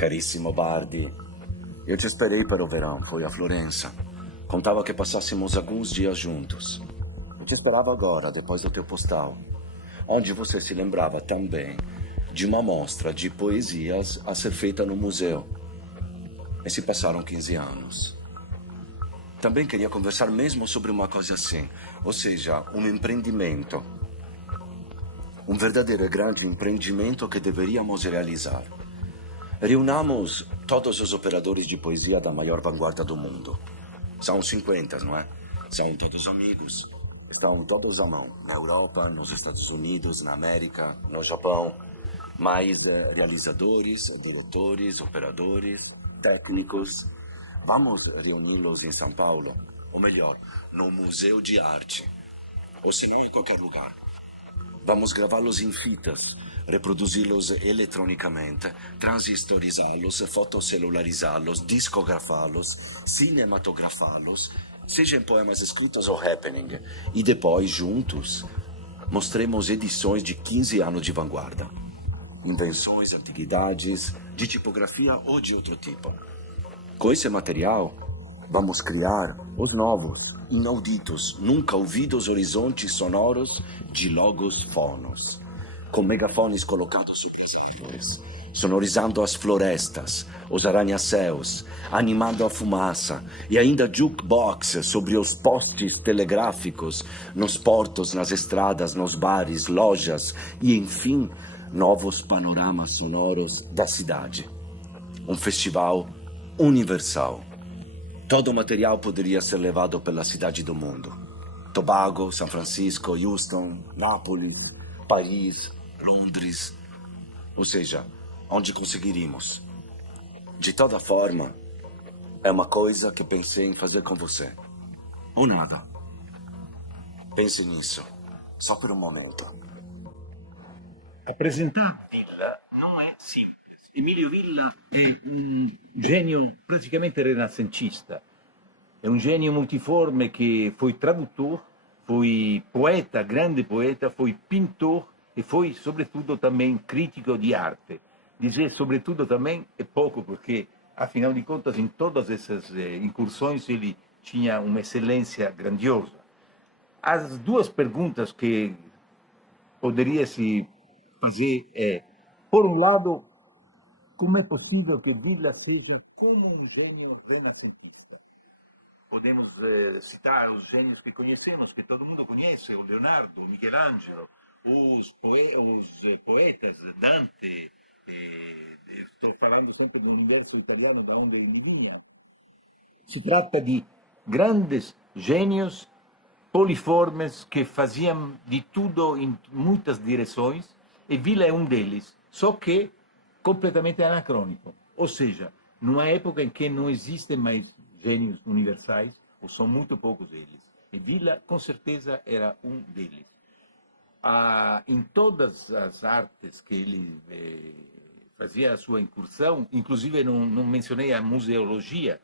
Carissimo Bardi, eu te esperei para o verão, foi a Florença. Contava que passássemos alguns dias juntos. Eu te esperava agora, depois do teu postal, onde você se lembrava também de uma mostra de poesias a ser feita no museu. E se passaram 15 anos. Também queria conversar mesmo sobre uma coisa assim, ou seja, um empreendimento. Um verdadeiro e grande empreendimento que deveríamos realizar. Reunamos todos os operadores de poesia da maior vanguarda do mundo. São 50, não é? São todos amigos. Estão todos à mão. Na Europa, nos Estados Unidos, na América, no Japão. Mais realizadores, diretores, operadores, técnicos. Vamos reuni-los em São Paulo. Ou melhor, no Museu de Arte. Ou se não, em qualquer lugar. Vamos gravá-los em fitas, reproduzi-los eletronicamente, transistorizá-los, fotocelularizá-los, discografá-los, cinematografá-los, seja em poemas escritos ou happening. E depois, juntos, mostremos edições de 15 anos de vanguarda. Invenções, antiguidades, de tipografia ou de outro tipo. Com esse material, vamos criar os novos, inauditos, nunca ouvidos horizontes sonoros de logos fonos, com megafones colocados sobre as árvores, sonorizando as florestas, os arranha-céus, animando a fumaça e ainda jukebox sobre os postes telegráficos, nos portos, nas estradas, nos bares, lojas e, enfim, novos panoramas sonoros da cidade. Um festival universal. Todo o material poderia ser levado pela cidade do mundo. Tobago, São Francisco, Houston, Nápoles, Paris, Londres. Ou seja, onde conseguiríamos. De toda forma, é uma coisa que pensei em fazer com você. Ou nada. Pense nisso. Só por um momento. Apresentar Villa não é simples. Emílio Villa é um gênio praticamente renascentista. É um gênio multiforme que foi tradutor, foi poeta, grande poeta, foi pintor e foi, sobretudo, também crítico de arte. Dizer sobretudo também é pouco, porque, afinal de contas, em todas essas incursões ele tinha uma excelência grandiosa. As duas perguntas que poderia se fazer é, por um lado, como é possível que Villa seja como um gênio renascentista? Podemos citar os gênios que conhecemos, que todo mundo conhece, o Leonardo, o Michelangelo, os poetas, Dante, estou falando sempre do universo italiano, da onde ele vinha. Se trata de grandes gênios poliformes que faziam de tudo em muitas direções, e Villa é um deles, só que completamente anacrônico. Ou seja, numa época em que não existem mais gênios universais, ou são muito poucos eles. E Villa, com certeza, era um deles. Em todas as artes que ele fazia a sua incursão, inclusive não mencionei a museologia,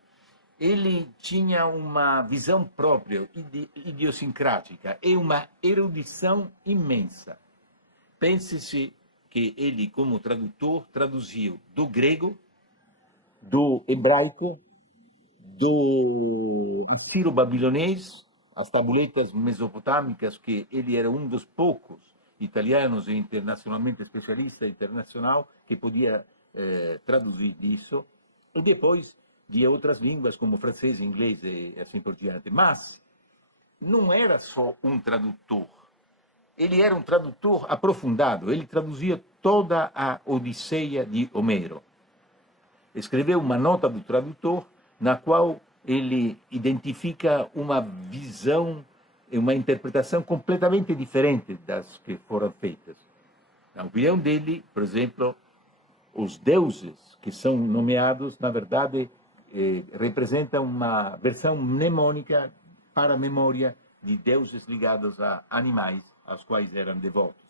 ele tinha uma visão própria, idiosincrática, e uma erudição imensa. Pense-se que ele, como tradutor, traduziu do grego, do hebraico, do assiro-babilonês, as tabuletas mesopotâmicas, que ele era um dos poucos italianos e internacionalmente especialista internacional que podia traduzir isso, e depois de outras línguas como francês, inglês e assim por diante. Mas não era só um tradutor. Ele era um tradutor aprofundado. Ele traduzia toda a Odisseia de Homero. Escreveu uma nota do tradutor na qual ele identifica uma visão e uma interpretação completamente diferente das que foram feitas. Na opinião dele, por exemplo, os deuses que são nomeados, na verdade, representam uma versão mnemônica para a memória de deuses ligados a animais aos quais eram devotos.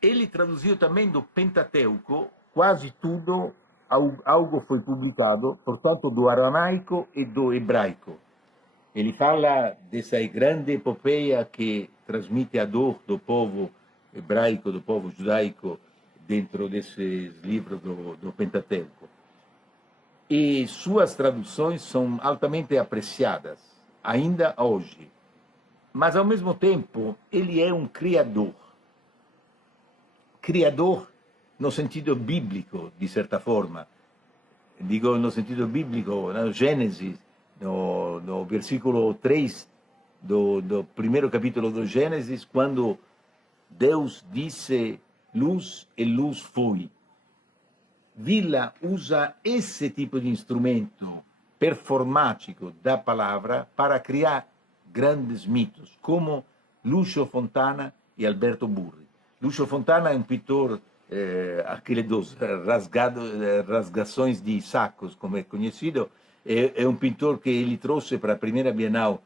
Ele traduziu também do Pentateuco quase tudo, algo foi publicado, portanto, do aramaico e do hebraico. Ele fala dessa grande epopeia que transmite a dor do povo hebraico, do povo judaico, dentro desses livros do Pentateuco. E suas traduções são altamente apreciadas, ainda hoje. Mas, ao mesmo tempo, ele é um criador. Criador no sentido bíblico, de certa forma. Digo no sentido bíblico, na Gênesis, no versículo 3 do primeiro capítulo do Gênesis, quando Deus disse luz e luz foi. Villa usa esse tipo de instrumento performático da palavra para criar grandes mitos, como Lucio Fontana e Alberto Burri. Lucio Fontana é um pintor, aquele dos rasgações de sacos, como é conhecido, é um pintor que ele trouxe para a primeira Bienal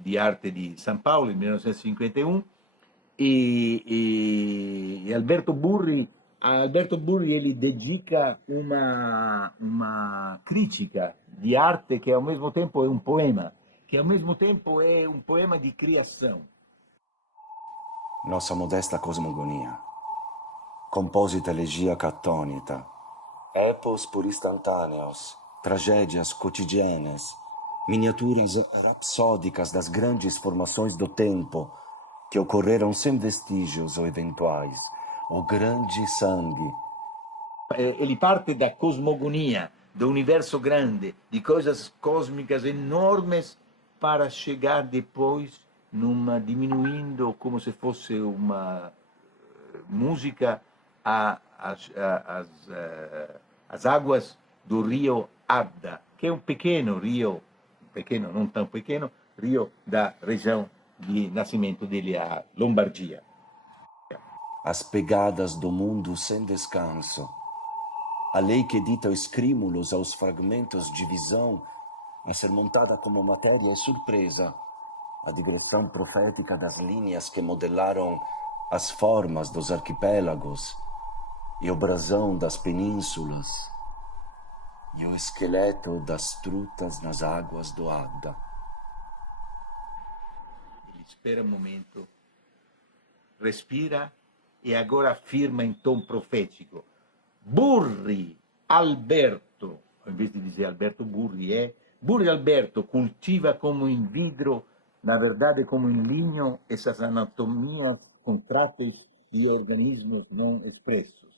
de Arte de São Paulo, em 1951, e Alberto Burri, a Alberto Burri ele dedica uma crítica de arte que ao mesmo tempo é um poema, que ao mesmo tempo é um poema de criação. Nossa modesta cosmogonia, composita elegia attonita, epos por instantâneos, tragédias cotidianas, miniaturas rapsódicas das grandes formações do tempo que ocorreram sem vestígios ou eventuais, o grande sangue. Ele parte da cosmogonia, do universo grande, de coisas cósmicas enormes, para chegar depois diminuindo como se fosse uma música às águas do rio Adda, que é um pequeno rio, pequeno, não tão pequeno, rio da região de nascimento dele, a Lombardia. As pegadas do mundo sem descanso, a lei que dita escrímulos aos fragmentos de visão, a ser montada como matéria e surpresa, a digressão profética das linhas que modelaram as formas dos arquipélagos e o brasão das penínsulas e o esqueleto das trutas nas águas do Adda. Ele espera um momento, respira e agora afirma em tom profético: Burri Alberto, ao invés de dizer Alberto Burri, Burri Alberto cultiva como em vidro, na verdade como em linho, essas anatomias contráteis de organismos não expressos,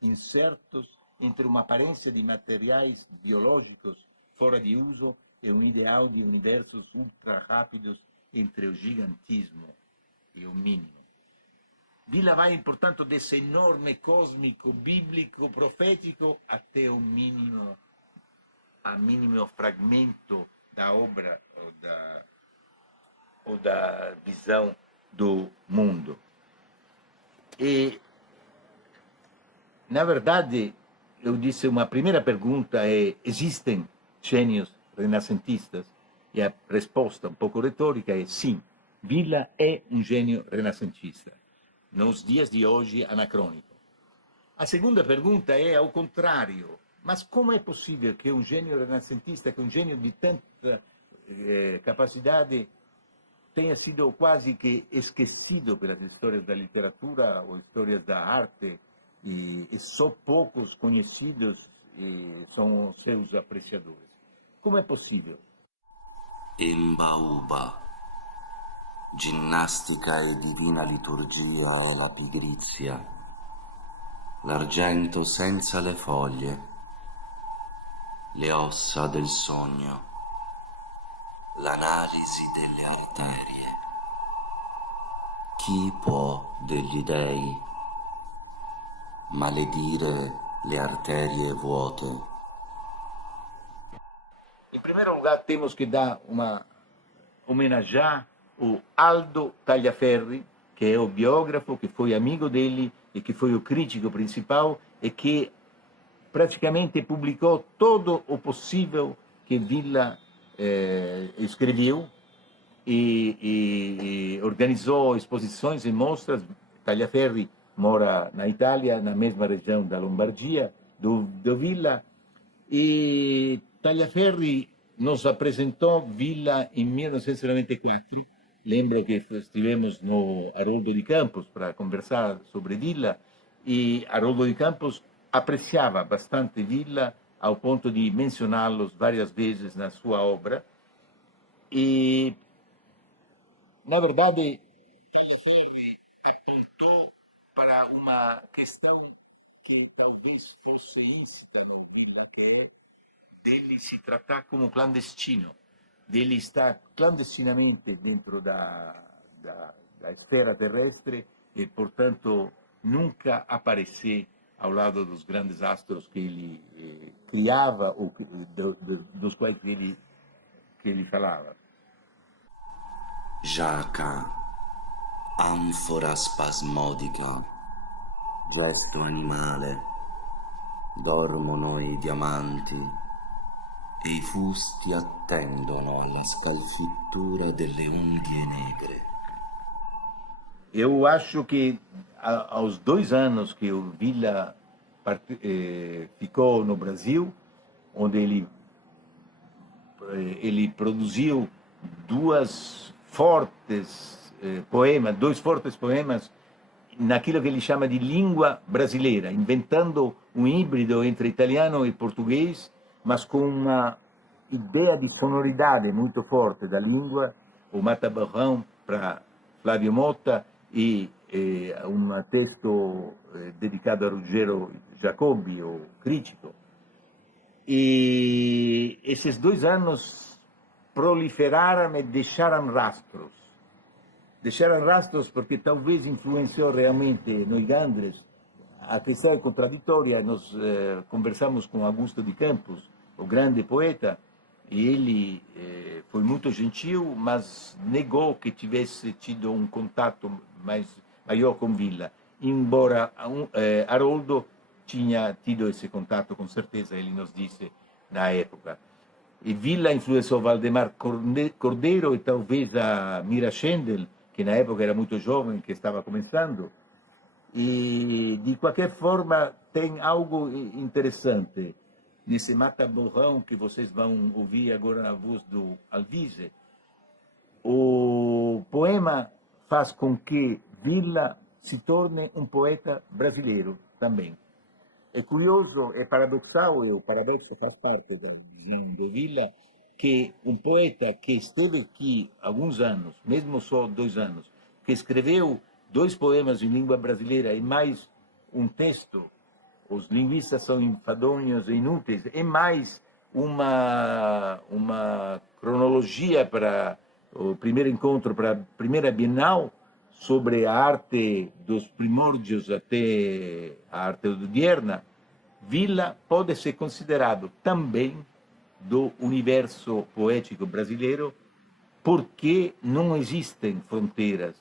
incertos entre uma aparência de materiais biológicos fora de uso e um ideal de universos ultra rápidos entre o gigantismo e o mínimo. Villa vai, portanto, desse enorme cósmico, bíblico, profético, até o mínimo fragmento da obra ou da visão do mundo. E, na verdade, eu disse, uma primeira pergunta é: existem gênios renascentistas? E a resposta, um pouco retórica, é sim. Villa é um gênio renascentista, nos dias de hoje anacrônico. A segunda pergunta é ao contrário: mas como é possível que um gênio renascentista, que um gênio de tanta capacidade, tenha sido quase que esquecido pelas histórias da literatura ou histórias da arte, e só poucos conhecidos são seus apreciadores? Como é possível? Imbaúba, ginnastica e divina liturgia è la pigrizia, l'argento senza le foglie, le ossa del sogno, l'analisi delle arterie. Chi può degli dei maledire le arterie vuote? Em primeiro lugar, temos que dar homenagear o Aldo Tagliaferri, que é o biógrafo, que foi amigo dele e que foi o crítico principal e que praticamente publicou todo o possível que Villa escreveu e organizou exposições e mostras. Tagliaferri mora na Itália, na mesma região da Lombardia, do Villa, e Tagliaferri nos apresentou Villa em 1994. Lembro que estivemos no Haroldo de Campos para conversar sobre Villa, e Haroldo de Campos apreciava bastante Villa ao ponto de mencioná-los várias vezes na sua obra. E, na verdade, Tagliaferri apontou para uma questão que talvez fosse ínsita no Villa, que é dele se tratar como clandestino, dele estar clandestinamente dentro da esfera terrestre e, portanto, nunca aparecer ao lado dos grandes astros que ele criava ou dos quais que ele falava. Giaca, anfora spasmodica, gesto animale, dormono i diamanti e i fusti attendono alla scalfittura delle unghie negre. Eu acho que aos 2 anos que o Villa ficou no Brasil, onde ele produziu dois fortes poemas naquilo que ele chama de língua brasileira, inventando um híbrido entre italiano e português, mas com uma ideia de sonoridade muito forte da língua, o Mata Borrão para Flávio Motta e um texto dedicado a Ruggero Jacobi, o crítico. E esses 2 anos proliferaram e deixaram rastros. Deixaram rastros porque talvez influenciou realmente nos grandes. A questão é contraditória. Nós conversamos com Augusto de Campos, o grande poeta, e ele foi muito gentil, mas negou que tivesse tido um contato maior com Villa, embora Haroldo tinha tido esse contato com certeza, ele nos disse na época. E Villa influenciou Valdemar Cordeiro e talvez a Mira Schendel, que na época era muito jovem, que estava começando. E, de qualquer forma, tem algo interessante nesse Mata Borrão que vocês vão ouvir agora na voz do Alvise. O poema faz com que Villa se torne um poeta brasileiro também. É curioso, é paradoxal, e o paradoxo faz parte da visão do Villa, que um poeta que esteve aqui há alguns anos, mesmo só 2 anos, que escreveu 2 poemas em língua brasileira e mais um texto, Os Linguistas São Enfadonhos e Inúteis, e mais uma cronologia para o primeiro encontro, para a primeira Bienal, sobre a arte dos primórdios até a arte odierna, Villa pode ser considerado também do universo poético brasileiro, porque não existem fronteiras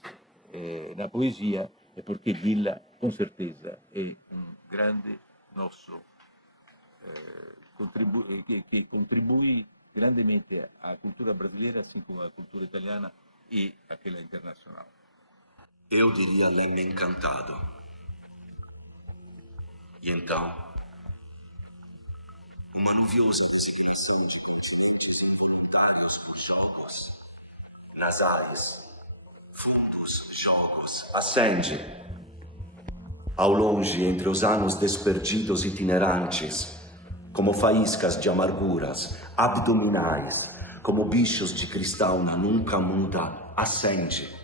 na poesia, e porque Villa, com certeza, é um grande nosso, que contribui grandemente à cultura brasileira, assim como à cultura italiana e àquela internacional. Eu diria Lemme Encantado. E então, uma nuviosa designação de continentes involuntários por jogos, nasais, fundos jogos, acende. Ao longe, entre os anos desperdidos itinerantes, como faíscas de amarguras, abdominais, como bichos de cristal na nunca muda, acende.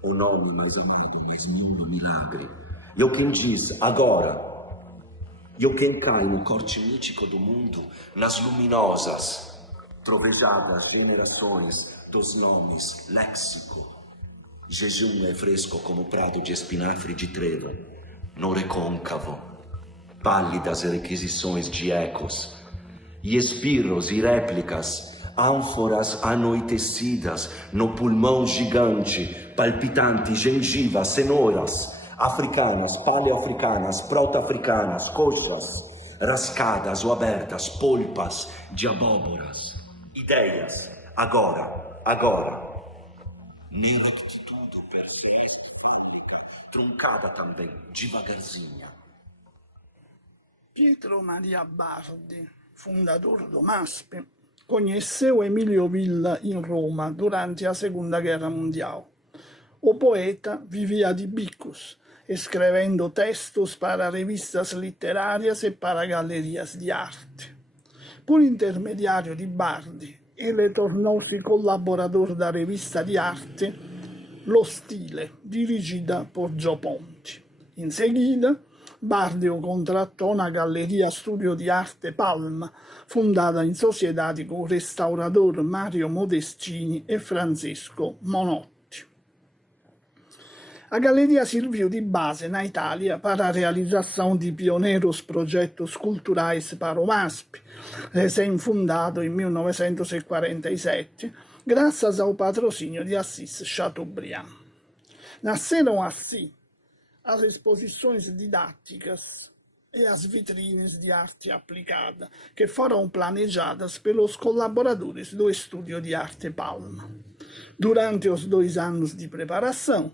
O nome mais amado, mais lindo milagre. E o quem diz agora. E o quem cai no corte mítico do mundo, nas luminosas, trovejadas gerações dos nomes léxico. Jejum é fresco como prado de espinafre de treva, no recôncavo, pálidas requisições de ecos, e espirros e réplicas, ânforas anoitecidas no pulmão gigante, palpitantes gengivas, cenouras, africanas, paleoafricanas, proto-africanas, coxas, rascadas ou abertas, polpas de abóboras, ideias, agora, nectitudo persistente, truncada também, devagarzinha. Pietro Maria Bardi, fundador do MASP, conheceu Emílio Villa em Roma durante a Segunda Guerra Mundial. o poeta vivía de bicos, escribiendo textos para revistas literarias y para galerías de arte. Por intermediario di Bardi, ele tornou-se colaborador da revista de arte Lo Stile, dirigida por Gio Ponti. In seguida, Bardi contrattou na Galleria Studio di Arte Palma, fondata in società con il restaurador Mario Modestini e Francesco Monotti. A galeria serviu de base na Itália para a realização de pioneiros projetos culturais para o MASP, recém-fundado em 1947, graças ao patrocínio de Assis Chateaubriand. Nasceram assim as exposições didáticas e as vitrines de arte aplicada, que foram planejadas pelos colaboradores do Estúdio de Arte Palma. Durante os 2 anos de preparação,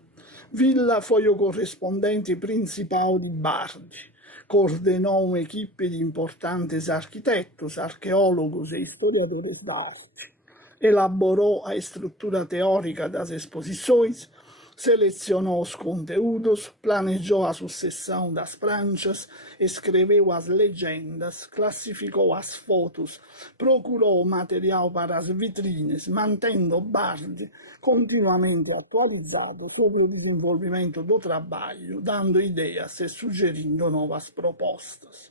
Villa foi o correspondente principal de Bardi, coordenou uma equipe de importantes arquitetos, arqueólogos e historiadores da arte, elaborou a estrutura teórica das exposições, selecionou os conteúdos, planejou a sucessão das pranchas, escreveu as legendas, classificou as fotos, procurou o material para as vitrines, mantendo Bardi continuamente atualizado sobre o desenvolvimento do trabalho, dando ideias e sugerindo novas propostas.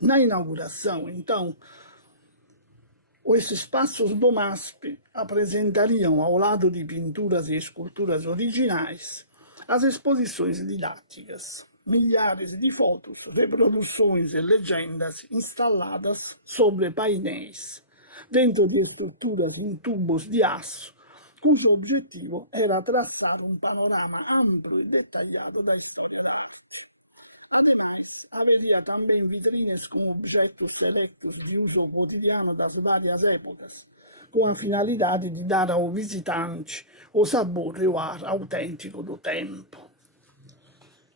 Na inauguração, então, os espaços do MASP apresentariam, ao lado de pinturas e esculturas originais, as exposições didáticas, milhares de fotos, reproduções e legendas instaladas sobre painéis, dentro de estruturas em tubos de aço, cujo objetivo era traçar um panorama amplo e detalhado da história. Haveria também vitrines com objetos selectos de uso cotidiano das várias épocas, com a finalidade de dar ao visitante o sabor e o ar autêntico do tempo.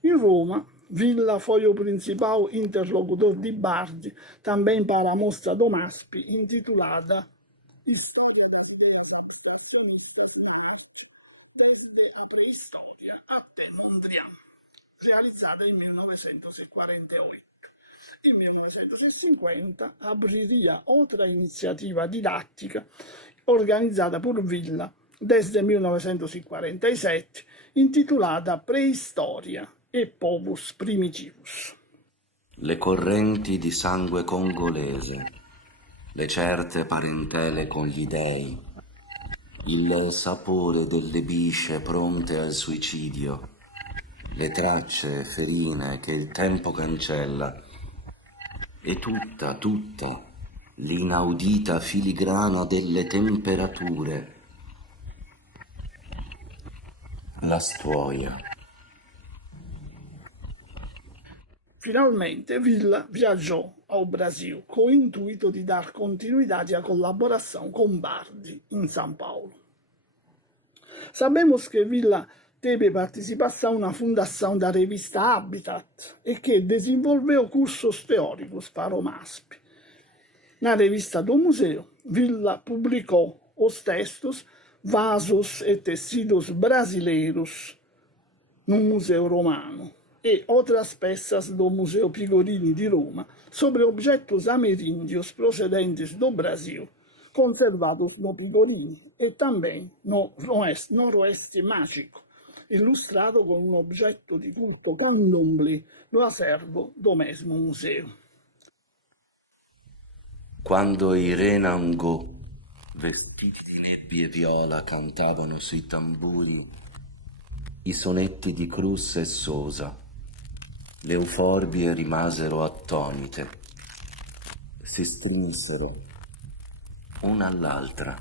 Em Roma, Villa foi o principal interlocutor de Bardi também para a mostra do MASP, intitulada História da Filosofia desde a Pré-História até Mondrian, realizzata nel 1948. Nel 1950 apriria outra iniziativa didattica organizzata por Villa desde 1947, intitolata Preistoria e Povus Primitivus. Le correnti di sangue congolese, le certe parentele con gli dei, il sapore delle bisce pronte al suicidio, le tracce ferine che il tempo cancella, e tutta l'inaudita filigrana delle temperature, la stuoia. Finalmente Villa viaggiò ao Brasil com o intuito de dar continuidade à colaboração com Bardi em São Paulo. Sabemos que Villa teve participação na fundação da revista Habitat e que desenvolveu cursos teóricos para o MASP. Na revista do museu, Villa publicou os textos Vasos e Tecidos Brasileiros no Museu Romano e outras peças do Museu Pigorini de Roma sobre objetos ameríndios procedentes do Brasil, conservados no Pigorini e também no Noroeste Mágico, ilustrado con un oggetto di culto candomblé no acervo do mesmo museo. Quando i Renango, vestiti di nebbie viola, cantavano sui tamburi i sonetti di Cruz e Sosa, le euforbie rimasero attonite, si strinsero una all'altra,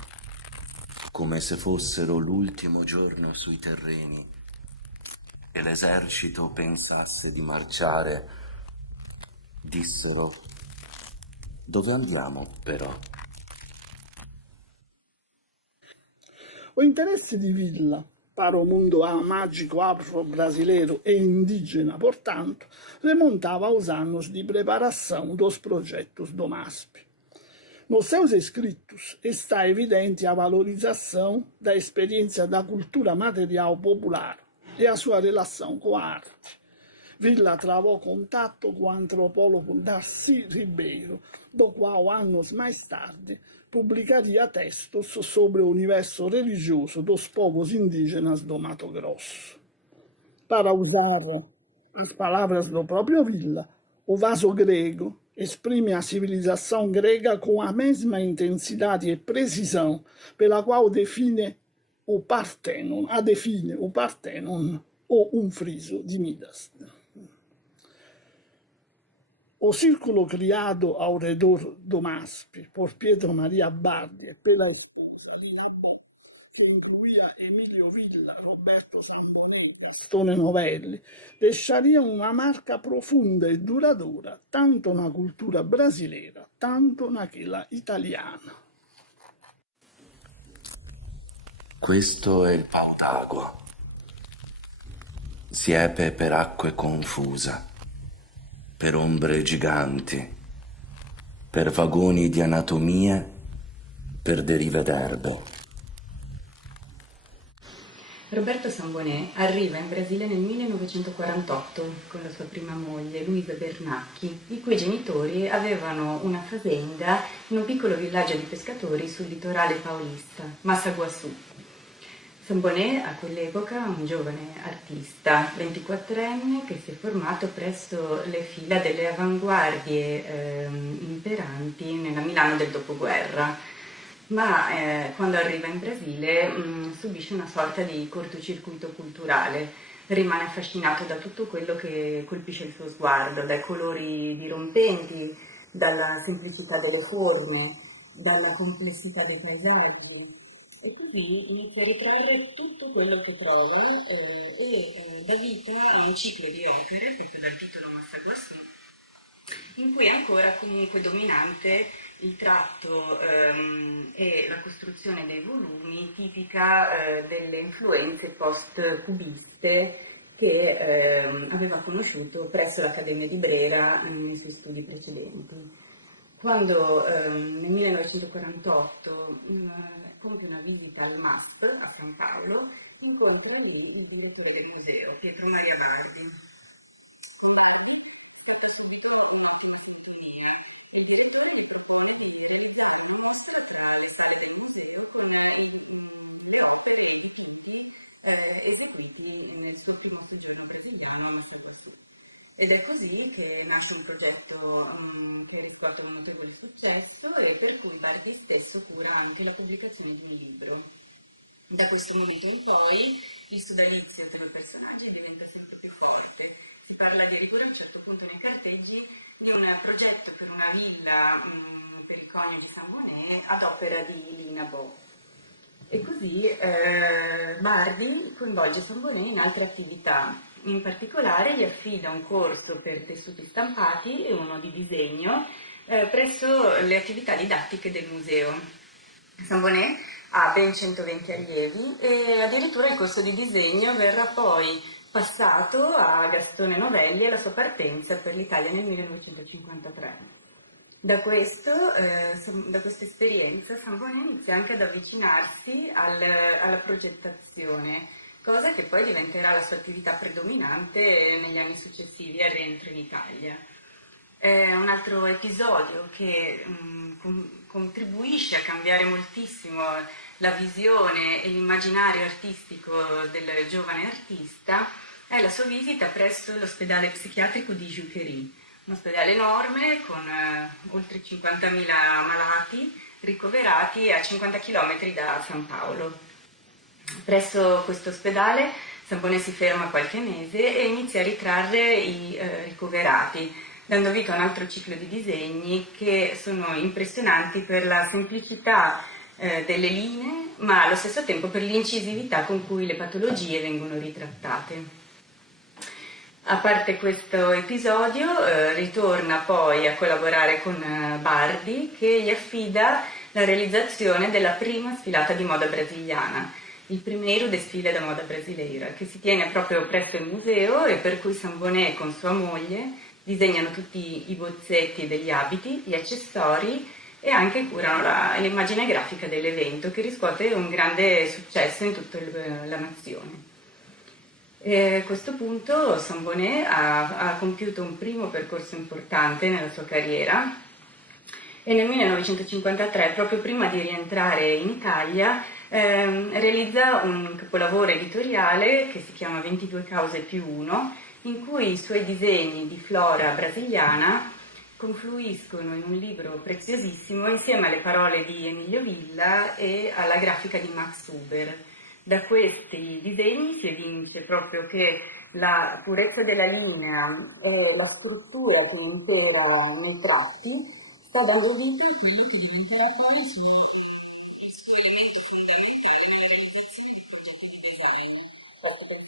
come se fossero l'ultimo giorno sui terreni e l'esercito pensasse di marciare. Dissero: dove andiamo però? O interesse di Villa para o mundo mágico afro-brasileiro e indígena, portanto, remontava aos anos de preparação dos projetos do MASP. Nos seus escritos está evidente a valorização da experiência da cultura material popular e a sua relação com a arte. Villa travò contatto com o antropólogo Darcy Ribeiro, do qual, anos mais tarde, publicaria textos sobre o universo religioso dos povos indígenas do Mato Grosso. Para usar as palavras do próprio Villa, o vaso grego exprime a civilização grega com a mesma intensidade e precisão pela qual define o Parthenon ou um friso de Midas. O círculo criado ao redor do MASP por Pietro Maria Bardi e pela esposa Lina Bo, que incluía Emilio Villa, Roberto Sangolè e Gastone Novelli, deixaria uma marca profunda e duradoura tanto na cultura brasileira, tanto naquela italiana. Questo è il pau d'acqua. Siepe per acque confuse, per ombre giganti, per vagoni di anatomie, per derive d'erbe. Roberto Sambonè arriva in Brasile nel 1948 con la sua prima moglie, Luisa Bernacchi, i cui genitori avevano una fazenda in un piccolo villaggio di pescatori sul litorale paulista, Massaguaçu. Sambonè a quell'epoca un giovane artista, 24enne, che si è formato presso le fila delle avanguardie imperanti nella Milano del dopoguerra, ma quando arriva in Brasile subisce una sorta di cortocircuito culturale, rimane affascinato da tutto quello che colpisce il suo sguardo, dai colori dirompenti, dalla semplicità delle forme, dalla complessità dei paesaggi. E così inizia a ritrarre tutto quello che trova e dà vita a un ciclo di opere, proprio dal titolo Massaguaçu, in cui è ancora comunque dominante il tratto e la costruzione dei volumi tipica delle influenze post-cubiste che aveva conosciuto presso l'Accademia di Brera nei suoi studi precedenti. Quando nel 1948 compie una visita al MASP a San Paolo, incontra lì il direttore del museo, Pietro Maria Bardi. Con Bardi sta subito un'ottima sintonia. Il direttore gli propone di realizzare una mostra tra le sale del museo con le opere e i dipinti eseguiti nel suo primo soggiorno brasiliano in Massaguaçu. Ed è così che nasce un progetto che ha riscuoto un notevole successo e per cui Bardi stesso cura anche la pubblicazione di un libro. Da questo momento in poi il sodalizio tra i personaggi diventa sempre più forte. Si parla addirittura a un certo punto nei carteggi di un progetto per una villa per il conio di Sambonè ad opera di Lina Bo. E così Bardi coinvolge Sambonè in altre attività. In particolare gli affida un corso per tessuti stampati e uno di disegno presso le attività didattiche del museo. Sambonè ha ben 120 allievi e addirittura il corso di disegno verrà poi passato a Gastone Novelli alla sua partenza per l'Italia nel 1953. Da questa esperienza Sambonè inizia anche ad avvicinarsi alla progettazione, cosa che poi diventerà la sua attività predominante negli anni successivi al rientro in Italia. Un altro episodio che contribuisce a cambiare moltissimo la visione e l'immaginario artistico del giovane artista è la sua visita presso l'ospedale psichiatrico di Juquerí, un ospedale enorme con oltre 50.000 malati ricoverati a 50 km da San Paolo. Presso questo ospedale Sambonè si ferma qualche mese e inizia a ritrarre i ricoverati, dando vita a un altro ciclo di disegni che sono impressionanti per la semplicità delle linee, ma allo stesso tempo per l'incisività con cui le patologie vengono ritrattate. A parte questo episodio, ritorna poi a collaborare con Bardi, che gli affida la realizzazione della prima sfilata di moda brasiliana, il primeiro desfile da moda brasileira, che si tiene proprio presso il museo e per cui Sambonè con sua moglie disegnano tutti i bozzetti degli abiti, gli accessori e anche curano l'immagine grafica dell'evento, che riscuote un grande successo in tutta la nazione. E a questo punto Sambonnet ha compiuto un primo percorso importante nella sua carriera e nel 1953, proprio prima di rientrare in Italia, realizza un capolavoro editoriale che si chiama 22 cause più uno, in cui i suoi disegni di flora brasiliana confluiscono in un libro preziosissimo insieme alle parole di Emilio Villa e alla grafica di Max Huber. Da questi disegni si evince proprio che la purezza della linea e la struttura che intera nei tratti sta dando vita a quello che diventerà poi il suo elemento fondamentale nella realizzazione di progetti di design, fatto per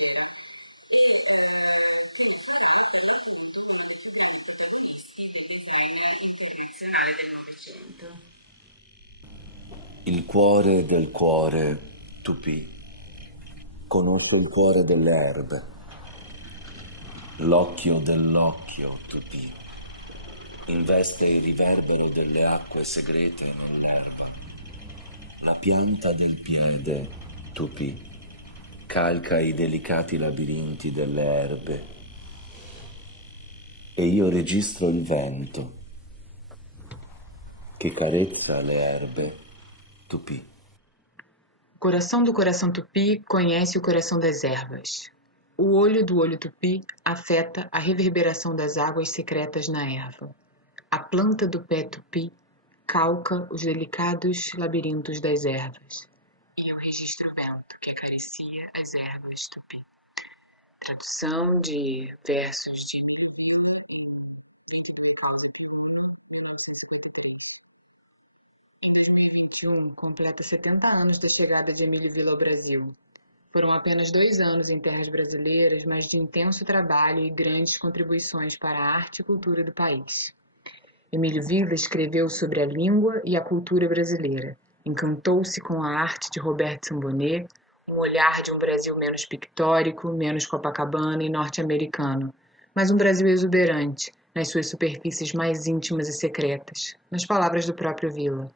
l'era. E protagonisti del design internazionale del Novecento. Il cuore del cuore, Tupì, conosce il cuore delle erbe. L'occhio dell'occhio, Tupì, investe il riverbero delle acque segrete nell'erba. La pianta del piede, Tupì, calca i delicati labirinti delle erbe. E io registro il vento que carezza le erbe, Tupì. O coração do coração tupi conhece o coração das ervas. O olho do olho tupi afeta a reverberação das águas secretas na erva. A planta do pé tupi calca os delicados labirintos das ervas. E eu registro o vento que acaricia as ervas tupi. Tradução de versos de Em 2021, completa 70 anos da chegada de Emílio Villa ao Brasil. Foram apenas 2 anos em terras brasileiras, mas de intenso trabalho e grandes contribuições para a arte e cultura do país. Emílio Villa escreveu sobre a língua e a cultura brasileira. Encantou-se com a arte de Roberto Sambonnet, um olhar de um Brasil menos pictórico, menos Copacabana e norte-americano, mas um Brasil exuberante, nas suas superfícies mais íntimas e secretas, nas palavras do próprio Villa.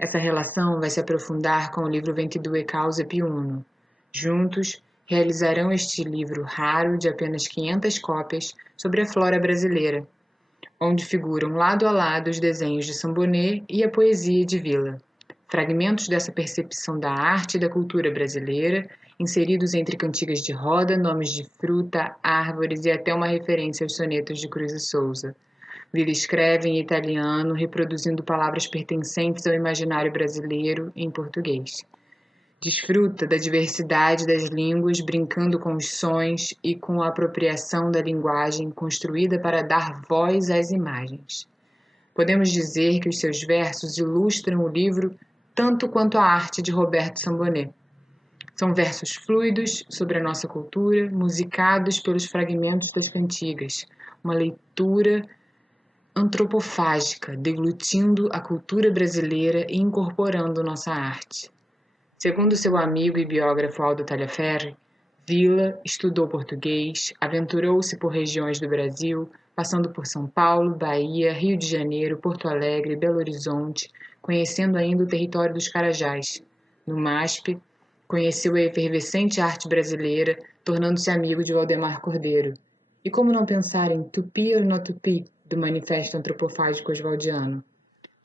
Essa relação vai se aprofundar com o livro 22 cause più uno. Juntos, realizarão este livro raro de apenas 500 cópias sobre a flora brasileira, onde figuram lado a lado os desenhos de Sambonnet e a poesia de Villa. Fragmentos dessa percepção da arte e da cultura brasileira, inseridos entre cantigas de roda, nomes de fruta, árvores e até uma referência aos sonetos de Cruz e Souza. Villa escreve em italiano, reproduzindo palavras pertencentes ao imaginário brasileiro em português. Desfruta da diversidade das línguas, brincando com os sons e com a apropriação da linguagem construída para dar voz às imagens. Podemos dizer que os seus versos ilustram o livro tanto quanto a arte de Roberto Sambonnet. São versos fluidos sobre a nossa cultura, musicados pelos fragmentos das cantigas, uma leitura antropofágica, deglutindo a cultura brasileira e incorporando nossa arte. Segundo seu amigo e biógrafo Aldo Tagliaferri, Villa estudou português, aventurou-se por regiões do Brasil, passando por São Paulo, Bahia, Rio de Janeiro, Porto Alegre, Belo Horizonte, conhecendo ainda o território dos Carajás. No MASP, conheceu a efervescente arte brasileira, tornando-se amigo de Valdemar Cordeiro. E como não pensar em Tupi or not Tupi, do Manifesto Antropofágico Oswaldiano?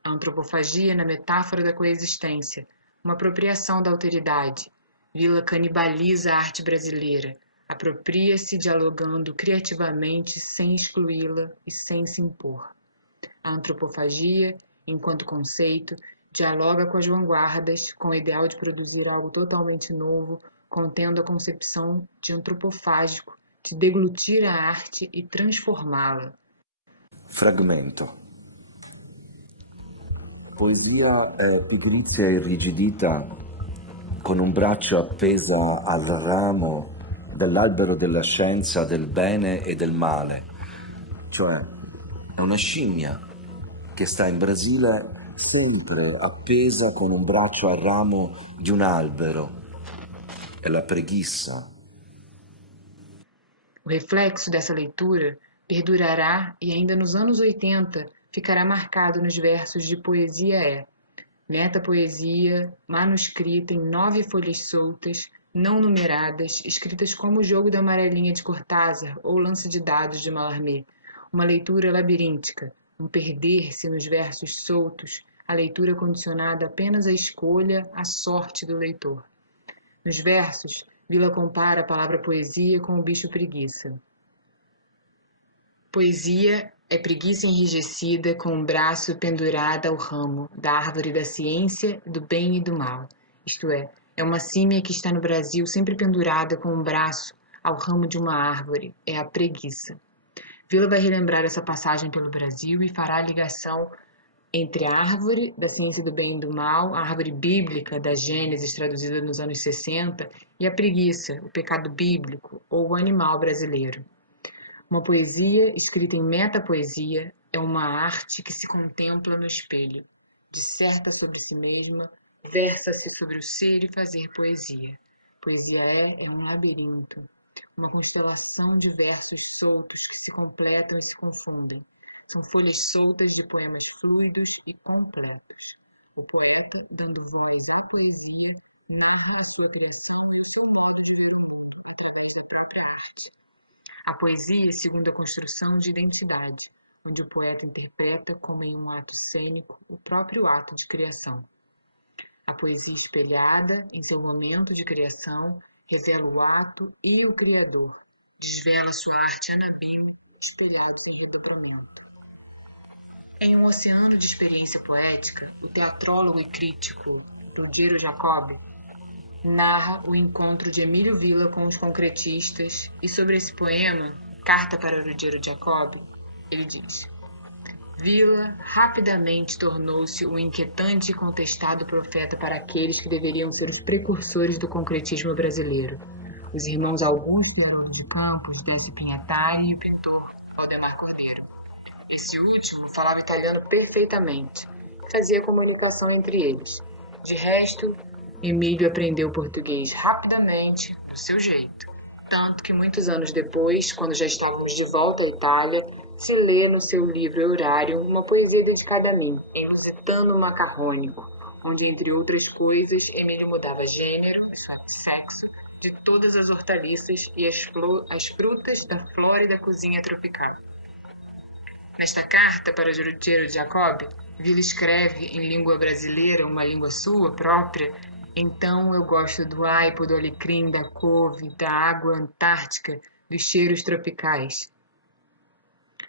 A antropofagia na metáfora da coexistência, uma apropriação da alteridade. Villa canibaliza a arte brasileira, apropria-se dialogando criativamente sem excluí-la e sem se impor. A antropofagia, enquanto conceito, dialoga com as vanguardas, com o ideal de produzir algo totalmente novo, contendo a concepção de antropofágico, de deglutir a arte e transformá-la. Fragmento. Poesia pigrizia e irrigidita con un braccio appesa al ramo dell'albero della scienza del bene e del male. Cioè, è una scimmia che sta in Brasile sempre appesa con un braccio al ramo di un albero. È la preguiça. O reflexo dessa leitura perdurará e ainda nos anos 80 ficará marcado nos versos de Poesia é metapoesia, manuscrita em 9 folhas soltas, não numeradas, escritas como o Jogo da Amarelinha de Cortázar ou Lance de Dados de Mallarmé. Uma leitura labiríntica, um perder-se nos versos soltos, a leitura condicionada apenas à escolha, à sorte do leitor. Nos versos, Villa compara a palavra poesia com o bicho preguiça. Poesia é preguiça enrijecida com o braço pendurado ao ramo da árvore da ciência, do bem e do mal. Isto é uma símia que está no Brasil sempre pendurada com o braço ao ramo de uma árvore. É a preguiça. Villa vai relembrar essa passagem pelo Brasil e fará a ligação entre a árvore da ciência do bem e do mal, a árvore bíblica da Gênesis traduzida nos anos 60, e a preguiça, o pecado bíblico ou o animal brasileiro. Uma poesia escrita em metapoesia é uma arte que se contempla no espelho, disserta sobre si mesma, versa-se sobre o ser e fazer poesia. Poesia é um labirinto, uma constelação de versos soltos que se completam e se confundem. São folhas soltas de poemas fluidos e completos. O poeta, dando voz à poesia, narra a sua criação arte. A poesia, segundo a construção de identidade, onde o poeta interpreta como em um ato cênico o próprio ato de criação. A poesia espelhada, em seu momento de criação, revela o ato e o criador, desvela sua arte anabim, espelhada pelo documento. Em um oceano de experiência poética, o teatrólogo e crítico Ruggiero Jacobi narra o encontro de Emílio Villa com os concretistas e sobre esse poema, Carta para Ruggiero Jacobi, ele diz: Villa rapidamente tornou-se um inquietante e contestado profeta para aqueles que deveriam ser os precursores do concretismo brasileiro, os irmãos Augusto Herói de Campos, Décio Pinhatari e o pintor Valdemar Cordeiro. Esse último falava italiano perfeitamente, fazia comunicação entre eles. De resto, Emílio aprendeu português rapidamente, do seu jeito, tanto que muitos anos depois, quando já estávamos de volta à Itália, se lê no seu livro Eurário uma poesia dedicada a mim, em lusitano macarrônico, onde, entre outras coisas, Emílio mudava gênero, sexo, de todas as hortaliças e as frutas da flora e da cozinha tropical. Nesta carta para Ruggiero Jacobi, Villa escreve em língua brasileira, uma língua sua própria: então eu gosto do aipo, do alecrim, da couve, da água antártica, dos cheiros tropicais.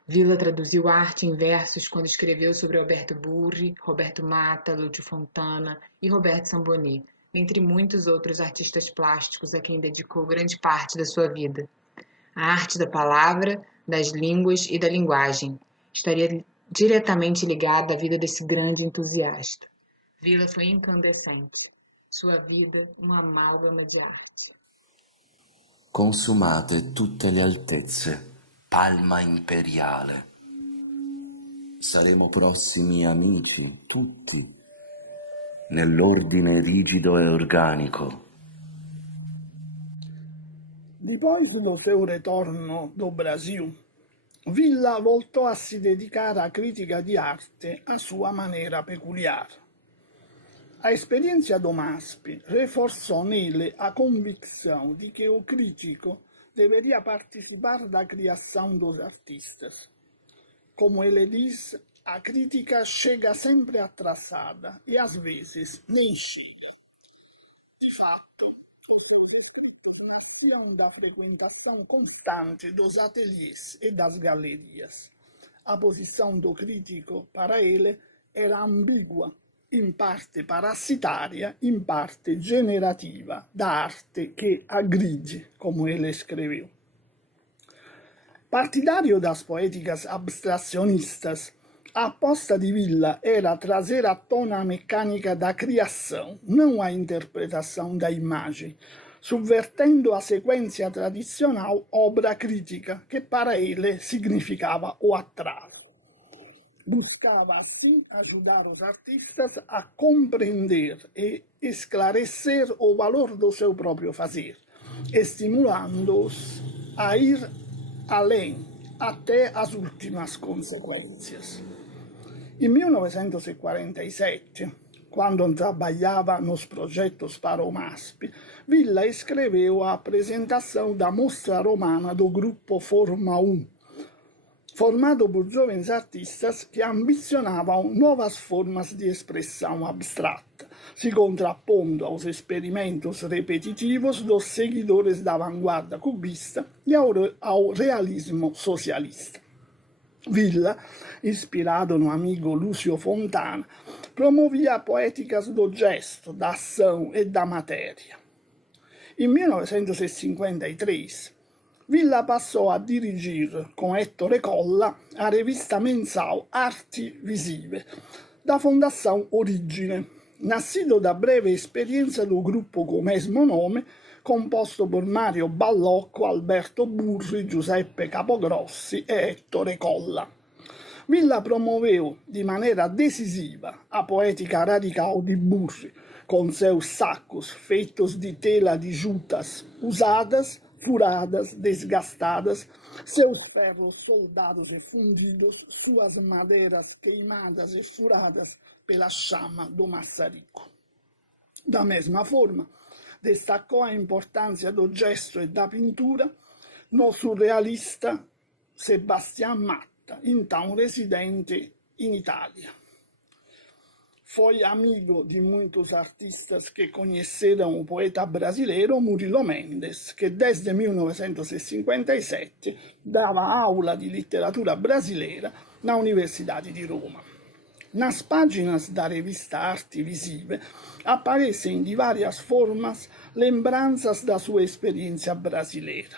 Villa traduziu arte em versos quando escreveu sobre Alberto Burri, Roberto Mata, Lúcio Fontana e Roberto Sambonnet, entre muitos outros artistas plásticos a quem dedicou grande parte da sua vida. A arte da palavra, das línguas e da linguagem estaria diretamente ligada à vida desse grande entusiasta. Villa foi incandescente. Sua vida uma amálgama de arte. Consumate tutte le altezze, palma imperiale. Saremo prossimi amici, tutti, nell'ordine rigido e organico. Depois do seu retorno do Brasil, Villa voltou a se dedicar à crítica de arte à sua maneira peculiar. A experiência do MASP reforçou nele a convicção de que o crítico deveria participar da criação dos artistas. Como ele diz, a crítica chega sempre atrasada e às vezes nem chega. De fato, da frequentação constante dos ateliês e das galerias. A posição do crítico, para ele, era ambígua, in parte parassitaria, in parte generativa, da arte che agride, como ele escreveu. Partidário das poéticas abstracionistas, a aposta de Villa era trazer à tona a mecânica da criação, não a interpretação da imagem, subvertendo a sequência tradicional obra crítica, que para ele significava o atraso. Buscava assim ajudar os artistas a compreender e esclarecer o valor do seu próprio fazer, estimulando-os a ir além, até as últimas consequências. In 1947, quando trabalhava nos projetos para o MASP, Villa escreveu a apresentação da Mostra Romana do Grupo Forma 1, formado por jovens artistas que ambicionavam novas formas de expressão abstrata, se contrapondo aos experimentos repetitivos dos seguidores da vanguarda cubista e ao realismo socialista. Villa, inspirado no amigo Lúcio Fontana, promovia poéticas do gesto, da ação e da matéria. Em 1953, Villa passou a dirigir com Ettore Colla a revista mensal Arti Visive, da Fondação Origine, nascido da breve esperienza do gruppo com o mesmo nome, composto por Mario Ballocco, Alberto Burri, Giuseppe Capogrossi e Ettore Colla. Villa promoveu de maneira decisiva a poética radical de Burri, com seus sacos feitos de tela de jutas usadas, furadas, desgastadas, seus ferros soldados e fundidos, suas madeiras queimadas e furadas pela chama do maçarico. Da mesma forma, destacou a importância do gesto e da pintura no surrealista Sebastián Matta, então residente in Itália. Foi amigo de muitos artistas que conheceram o poeta brasileiro Murilo Mendes, que desde 1957 dava aula de literatura brasileira na Universidade de Roma. Nas páginas da revista Arti Visive aparecem de várias formas lembranças da sua experiência brasileira.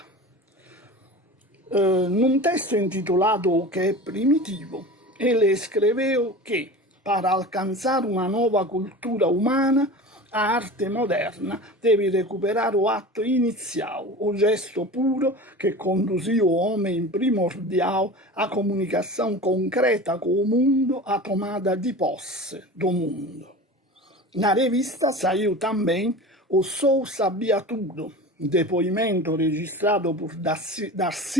Num texto intitulado O que é primitivo, ele escreveu que, para alcançar uma nova cultura humana, a arte moderna deve recuperar o ato inicial, o gesto puro que conduziu o homem primordial à comunicação concreta com o mundo, à tomada de posse do mundo. Na revista saiu também O Sou Sabia Tudo, depoimento registrado por Darcy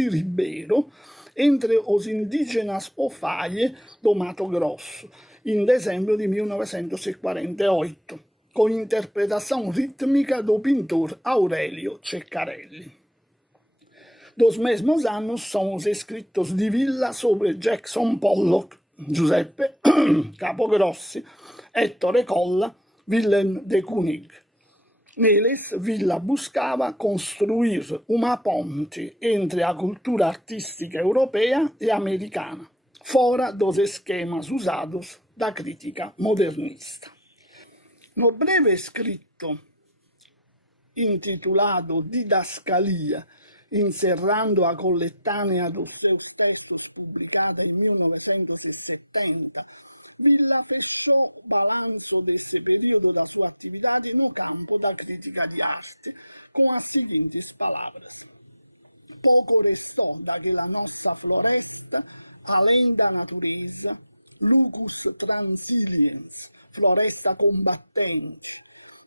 Ribeiro entre os indígenas Ofaie do Mato Grosso, em dezembro de 1948, com interpretação rítmica do pintor Aurelio Ceccarelli. Dos mesmos anos são os escritos de Villa sobre Jackson Pollock, Giuseppe Capogrossi, Ettore Colla, Willem de Kooning. Neles, Villa buscava construir uma ponte entre a cultura artística europeia e americana, fora dos esquemas usados da crítica modernista. No breve scritto intitulato Didascalia, encerrando a coletânea dos seus textos pubblicata in 1970, Villa fechou o balanço deste período da sua atividade no campo da crítica de arte com as seguintes palavras: pouco restou daquela nossa floresta, além da natureza, lucus transiliens, floresta combattente,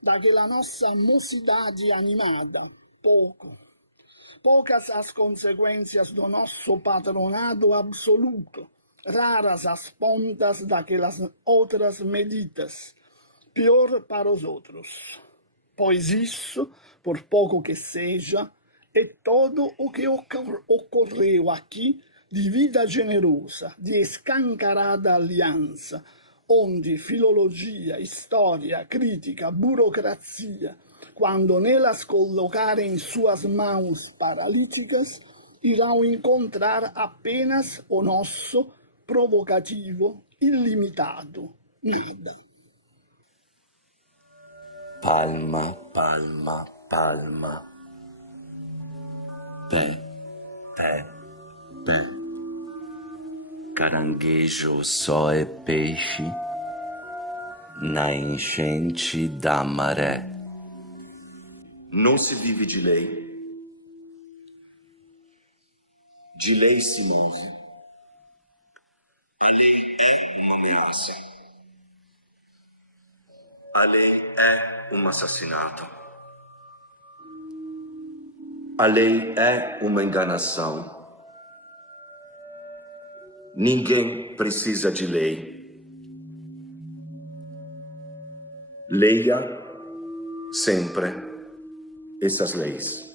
daquela nossa mocidade animada, pouco. Poucas as consequências do nosso patronado absoluto, raras as pontas daquelas outras medidas, pior para os outros. Pois isso, por pouco que seja, é todo o que ocorreu aqui de vida generosa, de escancarada aliança, onde filologia, história, crítica, burocrazia, quando nelas colocarem suas mãos paralíticas, irão encontrar apenas o nosso provocativo, ilimitado nada. Palma, palma, palma. Pé, pé, pé. Caranguejo só é peixe na enchente da maré. Não se vive de lei se vive. A lei é uma ameaça. A lei é um assassinato. A lei é uma enganação. Ninguém precisa de lei. leia sempre essas leis.